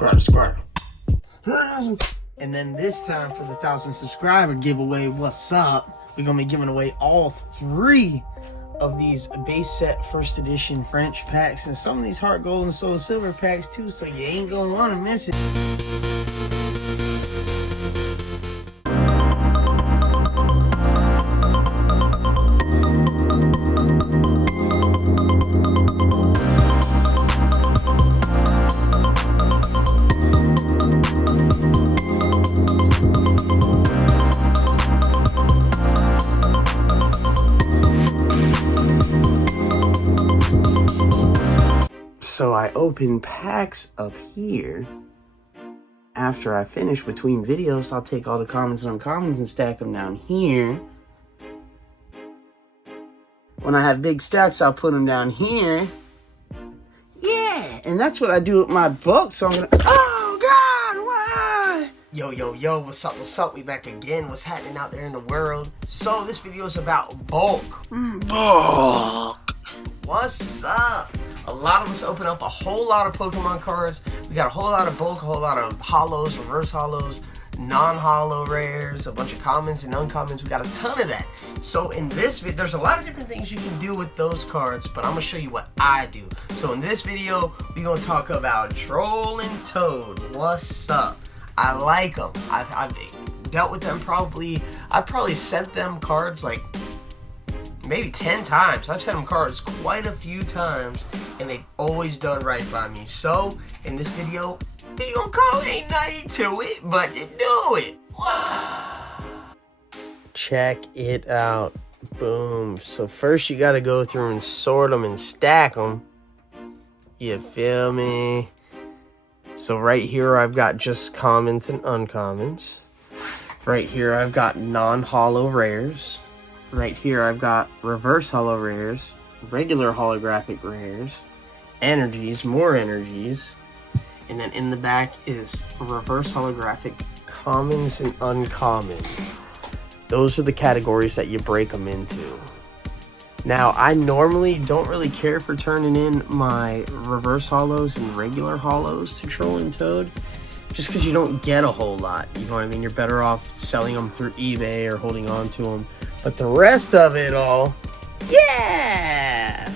Subscribe. And then this time for the 1,000 subscriber giveaway, what's up? We're gonna be giving away all 3 of these base set first edition French packs and some of these heart gold and soul silver packs too, so you ain't gonna want to miss it. So I open packs up here. After I finish between videos, I'll take all the commons and uncommons and stack them down here. When I have big stacks, I'll put them down here. Yeah, and that's what I do with my book. So I'm gonna, oh God, why? Yo, what's up? We back again. What's happening out there in the world? So this video is about bulk. Bulk. What's up? A lot of us open up a whole lot of Pokemon cards. We got a whole lot of bulk, a whole lot of hollows, reverse hollows, non-hollow rares, a bunch of commons and uncommons. We got a ton of that. So in this video, there's a lot of different things you can do with those cards, but I'm gonna show you what I do. So in this video, we're gonna talk about Troll and Toad. What's up? I like them. I've dealt with them I've probably sent them cards like maybe 10 times. I've sent them cards quite a few times, and they've always done right by me. So, in this video, they gonna call it, ain't nothing to it, but you do it. What's up? Check it out. Boom. So first you gotta go through and sort them and stack them. You feel me? So right here I've got just commons and uncommons. Right here I've got non-hollow rares. Right here, I've got reverse hollow rares, regular holographic rares, energies, more energies, and then in the back is reverse holographic commons and uncommons. Those are the categories that you break them into. Now, I normally don't really care for turning in my reverse hollows and regular hollows to Troll and Toad, just because you don't get a whole lot. You know what I mean? You're better off selling them through eBay or holding on to them. But the rest of it all, yeah!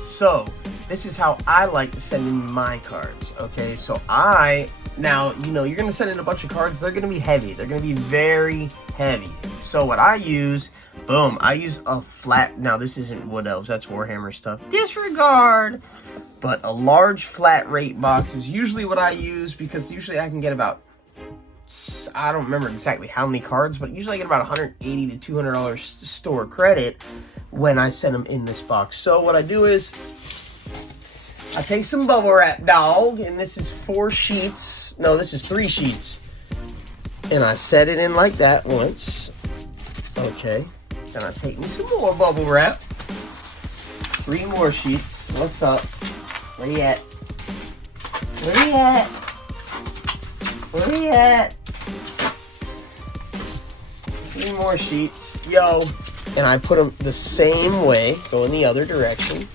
So, this is how I like to send in my cards, okay? So now, you know, you're going to send in a bunch of cards. They're going to be heavy. They're going to be very heavy. So what I use, boom, I use a flat, now this isn't Wood Elves, that's Warhammer stuff. Disregard! But a large flat rate box is usually what I use, because usually I can get about, I don't remember exactly how many cards, but usually I get about $180 to $200 store credit when I send them in this box. So what I do is I take some bubble wrap, dog, and this is 4 sheets. No, this is 3 sheets. And I set it in like that once. Okay. Then I take me some more bubble wrap. 3 more sheets. What's up? Where you at? Where you at? Where you at? 3 more sheets. Yo. And I put them the same way. Go in the other direction.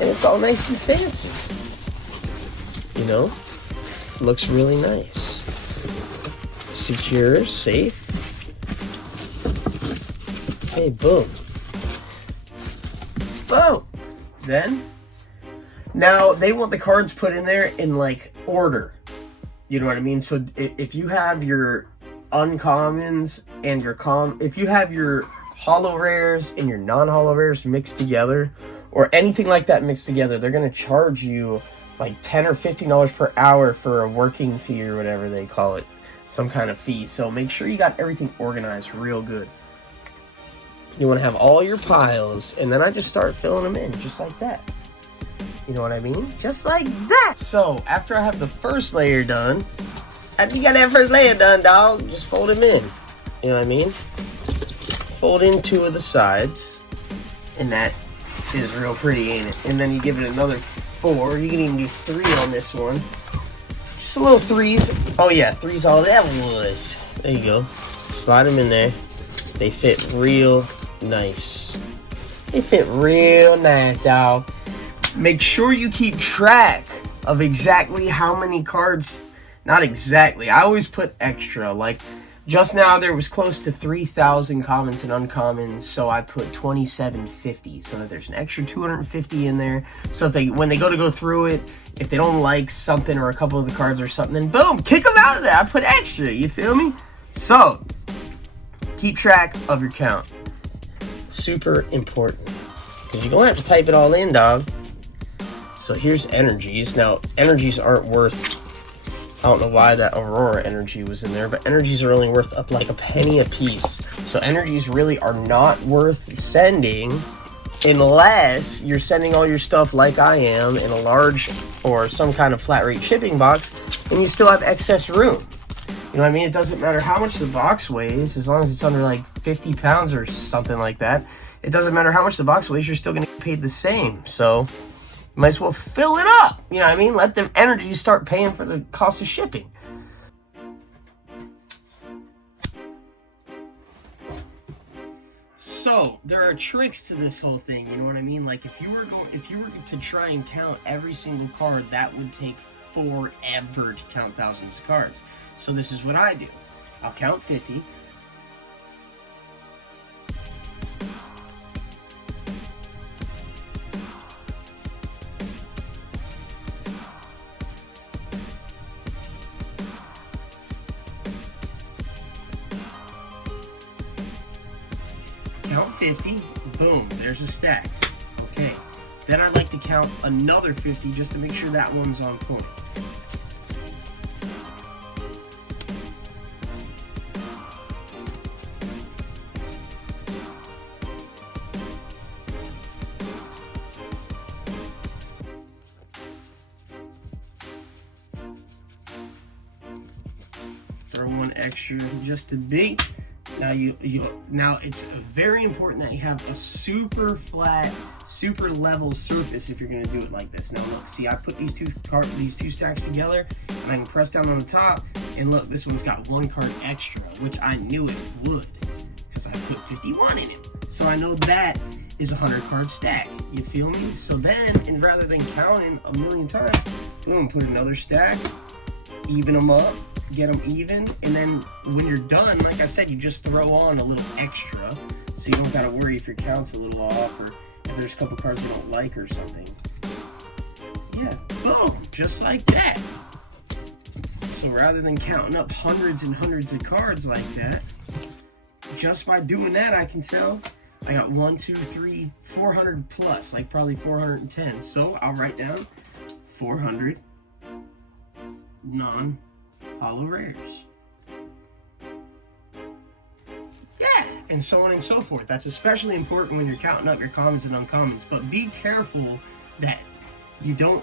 And it's all nice and fancy. You know? Looks really nice. Secure. Safe. Okay, boom. Boom. Then, now they want the cards put in there in like order. You know what I mean? So if you have your uncommons and your if you have your hollow rares and your non-hollow rares mixed together, or anything like that mixed together, they're going to charge you like $10 or $15 per hour for a working fee or whatever they call it. Some kind of fee. So make sure you got everything organized real good. You want to have all your piles, and then I just start filling them in just like that. You know what I mean? Just like that. So, after I have the first layer done, after you got that first layer done, dog, just fold them in. You know what I mean? Fold in 2 of the sides, and that is real pretty, ain't it? And then you give it another 4. You can even do 3 on this one. Just a little 3s. Oh yeah, 3's all that was. There you go. Slide them in there. They fit real nice. They fit real nice, dog. Make sure you keep track of exactly how many cards. Not exactly. I always put extra. Like, just now there was close to 3,000 commons and uncommons, so I put 2750. So that there's an extra 250 in there. So if when they go through it, if they don't like something or a couple of the cards or something, then boom, kick them out of there. I put extra. You feel me? So keep track of your count. Super important. Because you're going to have to type it all in, dog. So here's energies. Now, energies aren't worth... I don't know why that Aurora energy was in there, but energies are only worth up like a penny a piece. So energies really are not worth sending unless you're sending all your stuff like I am in a large or some kind of flat rate shipping box and you still have excess room. You know what I mean? It doesn't matter how much the box weighs, as long as it's under like 50 pounds or something like that. It doesn't matter how much the box weighs, you're still going to get paid the same. So might as well fill it up. You know what I mean? Let them energies start paying for the cost of shipping. So there are tricks to this whole thing. You know what I mean? Like if you were to try and count every single card, that would take forever to count thousands of cards. So this is what I do. I'll count 50. Count 50, boom, there's a stack. Okay, then I like to count another 50 just to make sure that one's on point. Throw one extra just to be. Now it's very important that you have a super flat, super level surface if you're going to do it like this. Now look, see, I put these two stacks together, and I can press down on the top, and look, this one's got one card extra, which I knew it would, because I put 51 in it. So I know that is a 100-card stack. You feel me? So then, and rather than counting a million times, boom, put another stack, even them up, get them even, and then when you're done, like I said, you just throw on a little extra, so you don't gotta worry if your count's a little off or if there's a couple cards you don't like or something. Yeah, boom, just like that. So rather than counting up hundreds and hundreds of cards like that, just by doing that, I can tell I got 1, 2, 3, 400 plus, like probably 410. So I'll write down 400 non-hollow rares. Yeah, and so on and so forth. That's especially important when you're counting up your commons and uncommons. But be careful that you don't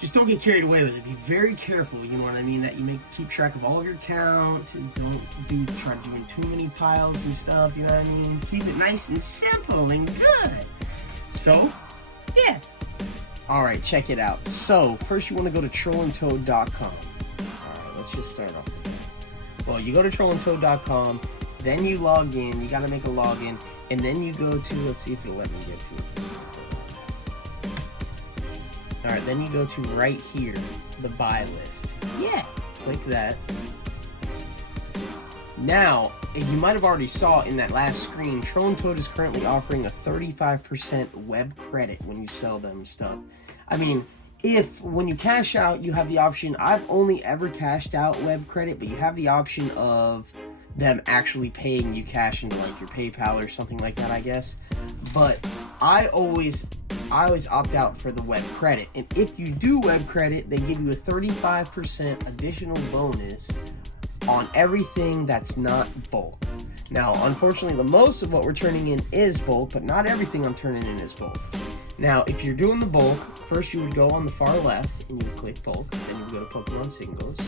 just don't get carried away with it. Be very careful, you know what I mean, that you keep track of all of your count and don't try doing too many piles and stuff, you know what I mean? Keep it nice and simple and good. So, yeah. Alright, check it out. So, first you want to go to trollandtoad.com. Alright, let's just start off with that. Well, you go to trollandtoad.com, then you log in, you gotta make a login, and then you go to, let's see if it'll let me get to it. Alright, then you go to right here, the buy list. Yeah, click that. Now, you might have already saw in that last screen, Troll and Toad is currently offering a 35% web credit when you sell them stuff. I mean, when you cash out, you have the option, I've only ever cashed out web credit, but you have the option of them actually paying you cash into like your PayPal or something like that, I guess. But I always opt out for the web credit. And if you do web credit, they give you a 35% additional bonus on everything that's not bulk. Now, unfortunately, the most of what we're turning in is bulk, but not everything I'm turning in is bulk. Now, if you're doing the bulk, first you would go on the far left and you would click bulk, then you would go to Pokemon Singles,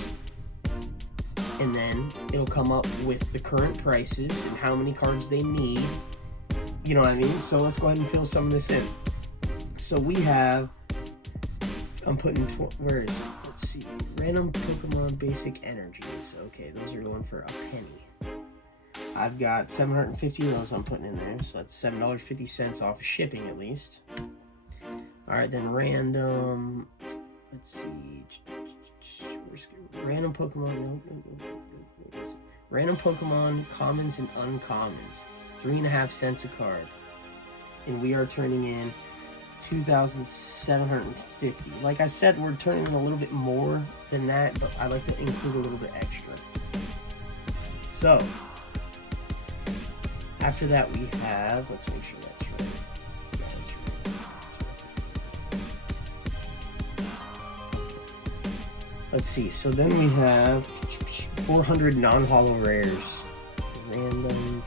and then it'll come up with the current prices and how many cards they need. You know what I mean? So let's go ahead and fill some of this in. So we have, I'm putting, where is it? Let's see, random Pokemon basic energies. Okay, those are going for a penny. I've got 750 of those I'm putting in there, so that's $7.50 off of shipping at least. Alright, then random let's see. Random Pokemon. Random Pokemon, commons and uncommons. 3.5 cents a card. And we are turning in 2,750. Like I said, we're turning in a little bit more than that, but I like to include a little bit extra. So, after that we have, let's make sure that's right. Yeah, that's right. Let's see, so then we have 400 non-holo rares. Random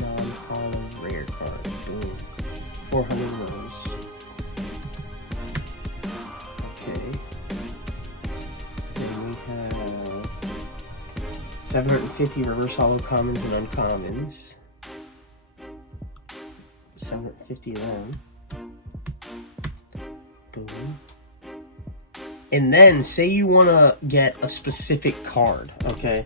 non-holo rare cards. Boom. 400 of those. Okay. Then we have 750 reverse holo commons and uncommons. 750 of them. Boom. And then, say you want to get a specific card, okay?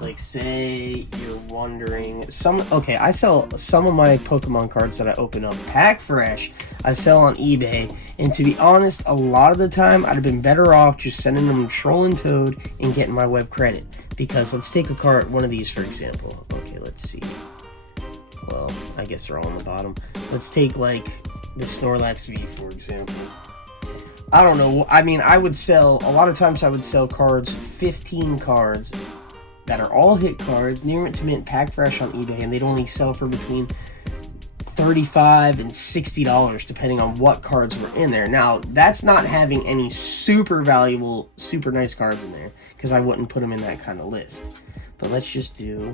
Like, say you're wondering... I sell some of my Pokemon cards that I open up pack fresh. I sell on eBay. And to be honest, a lot of the time, I'd have been better off just sending them to Troll and Toad and getting my web credit. Because let's take a card, one of these, for example. Okay, let's see. Well, I guess they're all on the bottom. Let's take, like, the Snorlax V, for example. I don't know. I mean, I would sell... A lot of times I would sell cards, 15 cards... that are all hit cards, near mint to mint, pack fresh on eBay, and they'd only sell for between $35 and $60 depending on what cards were in there. Now, that's not having any super valuable, super nice cards in there, because I wouldn't put them in that kind of list. But let's just do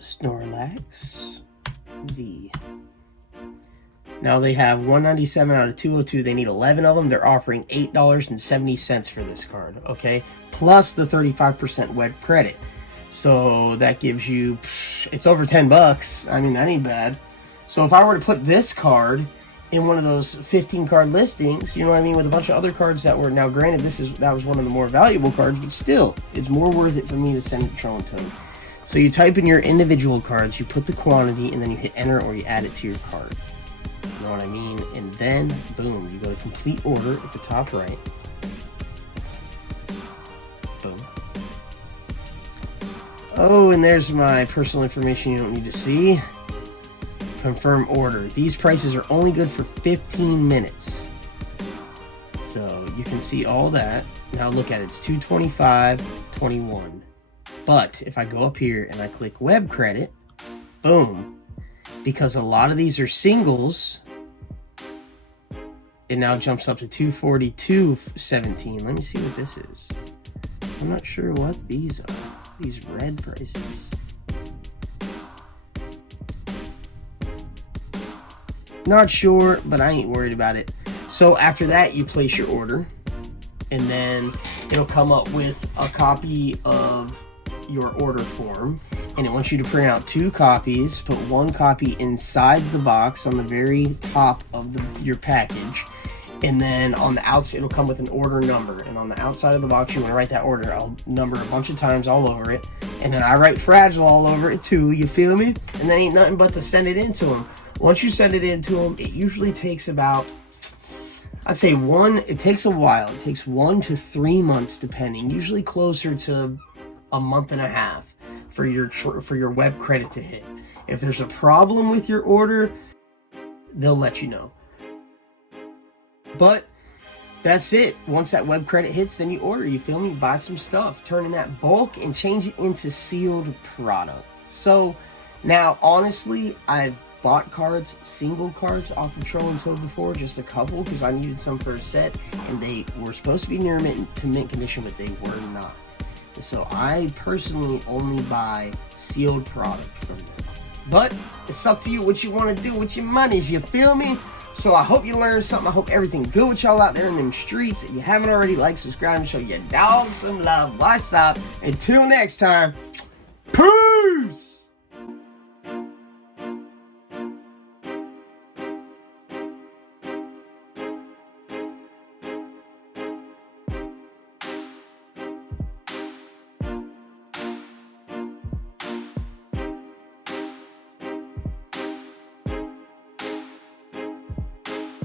Snorlax V. Now they have 197 out of 202. They need 11 of them. They're offering $8.70 for this card, okay? Plus the 35% web credit. So that gives you, it's over 10 bucks. I mean, that ain't bad. So if I were to put this card in one of those 15 card listings, you know what I mean, with a bunch of other cards that were, now granted, that was one of the more valuable cards, but still, it's more worth it for me to send it to Troll and Toad. So you type in your individual cards, you put the quantity, and then you hit enter or you add it to your cart. You know what I mean? And then, boom, you go to complete order at the top right. Boom. Oh, and there's my personal information you don't need to see. Confirm order. These prices are only good for 15 minutes. So you can see all that. Now look at it. It's $225.21. But if I go up here and I click web credit, boom. Because a lot of these are singles, it now jumps up to $242.17. Let me see what this is. I'm not sure what these are. These red prices. Not sure, but I ain't worried about it. So after that, you place your order, and then it'll come up with a copy of your order form, and it wants you to print out 2 copies, put 1 copy inside the box on the very top of your package, and then on the outside it'll come with an order number, and on the outside of the box you want to write that order. I'll number a bunch of times all over it, and then I write fragile all over it too, you feel me? And then ain't nothing but to send it into them. Once you send it into them, it usually takes about, I'd say it takes a while. It takes 1 to 3 months depending, usually closer to a month and a half for your web credit to hit. If there's a problem with your order, they'll let you know. But that's it. Once that web credit hits, then you order, you feel me? Buy some stuff, turn in that bulk, and change it into sealed product. So now, honestly, I've bought cards, single cards off of Troll and Toad before, just a couple, because I needed some for a set, and they were supposed to be near mint to mint condition, but they were not. So I personally only buy sealed product from them. But it's up to you what you want to do with your monies, you feel me? So I hope you learned something. I hope everything good with y'all out there in them streets. If you haven't already, like, subscribe, and show your dog some love. What's up? Until next time, peace!